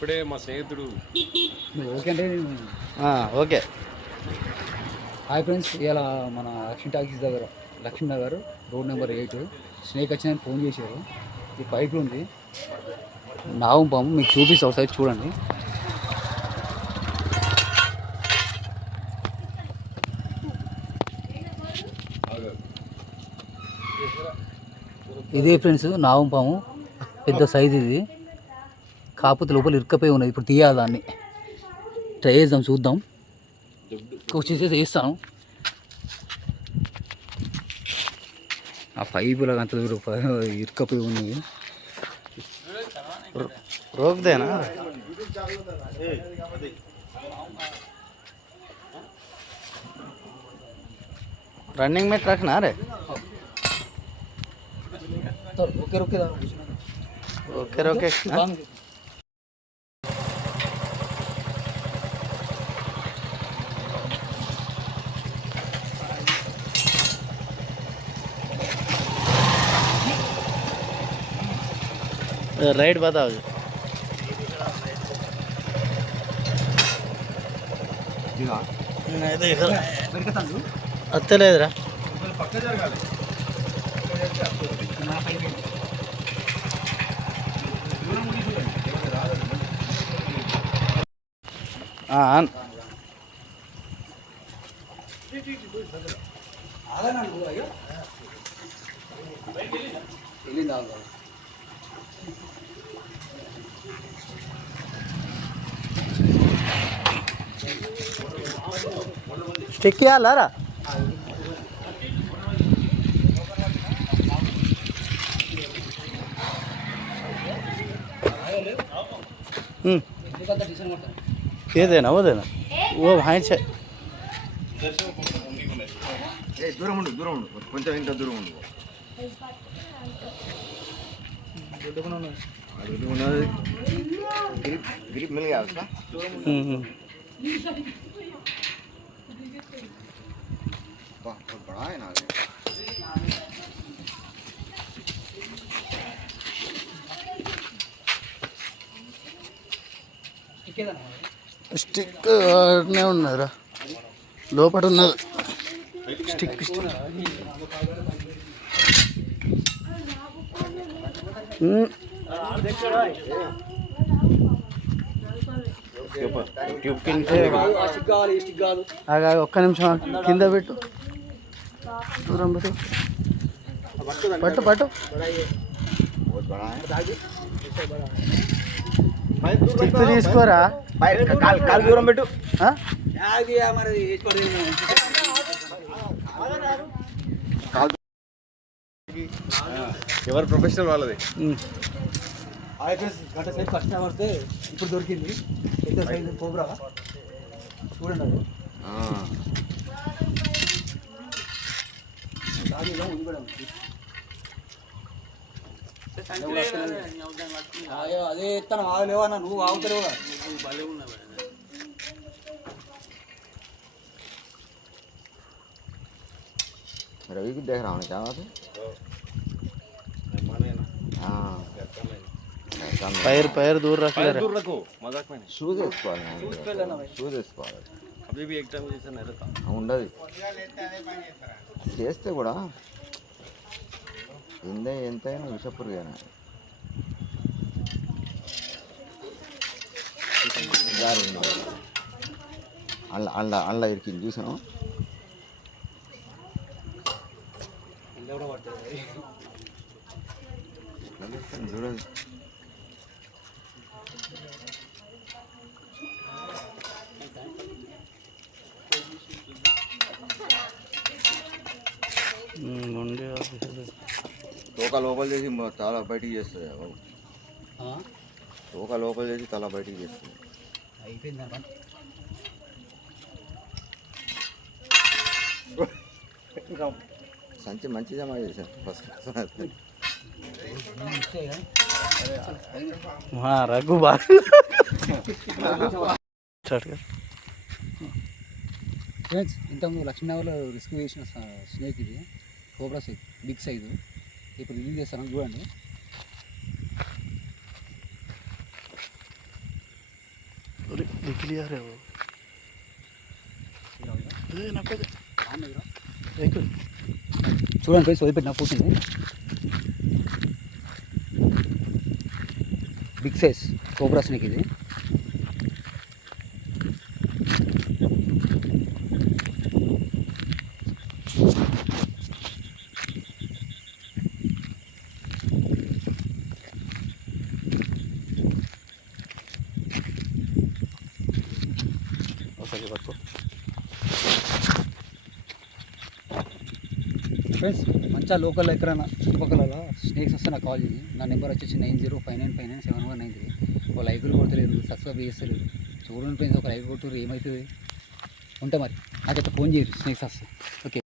ఇప్పుడే మా స్నేహితుడు ఓకే అంటే ఓకే. హాయ్ ఫ్రెండ్స్, ఇలా మన లక్ష్మీ టాకీస్ దగ్గర Lakshmi Nagar road number 8 snake వచ్చిందని ఫోన్ చేశారు. ఈ పైప్ ఉంది, నాగం పాము మీకు చూపిస్తా, ఒకసారి చూడండి. ఇదే ఫ్రెండ్స్ నాగం పాము, పెద్ద సైజు ఇది. కాకపోతే లోపల ఇరుక్కపోయి ఉన్నది. ఇప్పుడు తీయాలి దాన్ని, ట్రై చేద్దాం, చూద్దాం. వచ్చేసి వేస్తాను. ఆ పైపులకు అంత దూరం ఇరుక్కపోయి ఉన్నది. రోక్దేనా? रनिंग में ट्रक ना रे रोके रोके रोके रोके राइट बताओ. అత్తలేదురా. స్టిక్ ఇవ్వాలరా? ये देना वो देना वो भाई छे దూరం ఉండు కొంచెం ఇంకా దూరం ఉండు. ग्रिप मिल गया उसका. बहुत बड़ा है ना. స్టిక్ అనే ఉన్నదిరా, లోపల ఉన్నది స్టిక్. ఒక్క నిమిషం కింద పెట్టు, దూరం పెట్టు, పట్టు పట్టు. స్టిక్ తీసుకోరా, కాలు దూరం పెట్టు. ఎవరు ప్రొఫెషనల్ వాళ్ళది. గంట సేపు కష్టపడితే ఇప్పుడు దొరికింది పెద్ద సైజు కోబ్రా. చూడండి అదే ఎత్తాను. ఆగలేవా నువ్వు? ఆగుతలేవు. रवि को देख रहा हूँ, क्या बात है? हाँ, पैर पैर दूर रख ले, दूर रखो, मजाक में नहीं. शूज వేసుకోవాలి. అभी भी एक टाइम जैसा नहीं रहता. ఉండదు చేస్తే కూడా ఎంతైనా విషపురుగేనా. అల్ల ఇరికింది చూసాను. చూడండి, తోక లోపల చేసి తల బయటికి చేస్తుంది బాబు. తోక లోపల చేసి తల బయటికి చేస్తుంది. అయిపోయింది. సంచి మంచి జమ చేశాను ఫస్ట్. రఘు బాగా ఫ్రెండ్స్, ఇంతకుముందు లక్ష్మీనగర్లో రిస్క్ చేసిన స్నేక్ ఇది, కోబ్రా స్నేక్, బిగ్ సైజు. ఇప్పుడు రిలీజ్ చేస్తాను, చూడండి. क्लियर है वो ना पे చూడండి ఫ్రెండ్స్ వదిలిపెట్టిన పోతుంది బిగ్ సైజ్ కోబ్రా స్నేక్ ఇది ఫ్రెండ్స్ మంచిగా లోకల్లో ఎక్కడైనా చుట్టుపక్కల స్నేక్స్ వస్తే నాకు కాల్ చేయండి. నా నెంబర్ వచ్చేసి 9059597193. ఒక లైకులు కొడతలేరు, సబ్స్క్రైబ్ చేస్తలేరు. చూడండి ఫ్రెండ్స్, ఒక లైక్ కొట్టురు ఏమవుతుంది ఉంటే మరి నాకైతే ఫోన్ చేయరు స్నేక్స్ వస్తే. ఓకే.